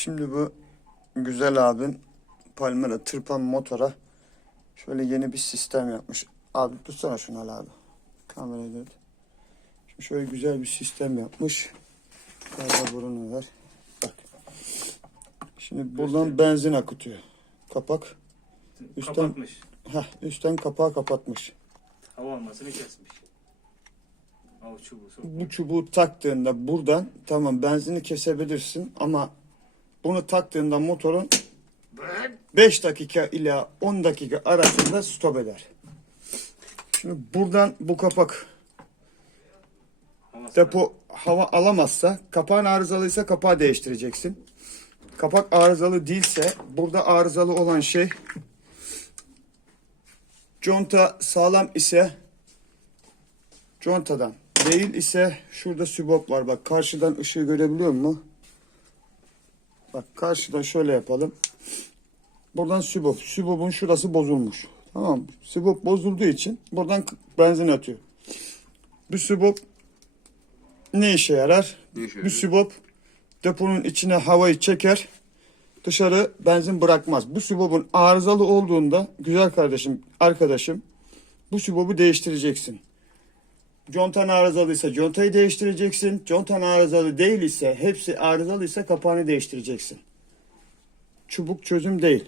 Şimdi bu güzel abim Palmera tırpan motora şöyle yeni bir sistem yapmış. Abi tutsana şunu Ali abi. Kamerayı dört. Şimdi şöyle güzel bir sistem yapmış. Galiba burunu ver. Bak. Şimdi buradan benzin akıtıyor. Kapak. Üstten- Kapatmış. Heh, üstten kapağı kapatmış. Hava almasını kesmiş. Çubuğu sok. Bu çubuğu taktığında buradan tamam benzini kesebilirsin ama bunu taktığında motorun 5 dakika ile 10 dakika arasında stop eder. Şimdi buradan bu kapak depo hava alamazsa kapağın arızalıysa kapağı değiştireceksin. Kapak arızalı değilse burada arızalı olan şey conta sağlam ise contadan değil ise şurada sübop var bak karşıdan ışığı görebiliyor musun? Bak karşıdan şöyle yapalım. Buradan sübop. Sübop'un şurası bozulmuş. Tamam mı? Sübop bozulduğu için buradan benzin atıyor. Bu sübop ne işe yarar? Ne işe Bu sübop deponun içine havayı çeker. Dışarı benzin bırakmaz. Bu sübobun arızalı olduğunda güzel kardeşim, arkadaşım bu sübobu değiştireceksin. Contan arızalıysa contayı değiştireceksin. Contan arızalı değil ise hepsi arızalıysa kapağını değiştireceksin. Çubuk çözüm değil.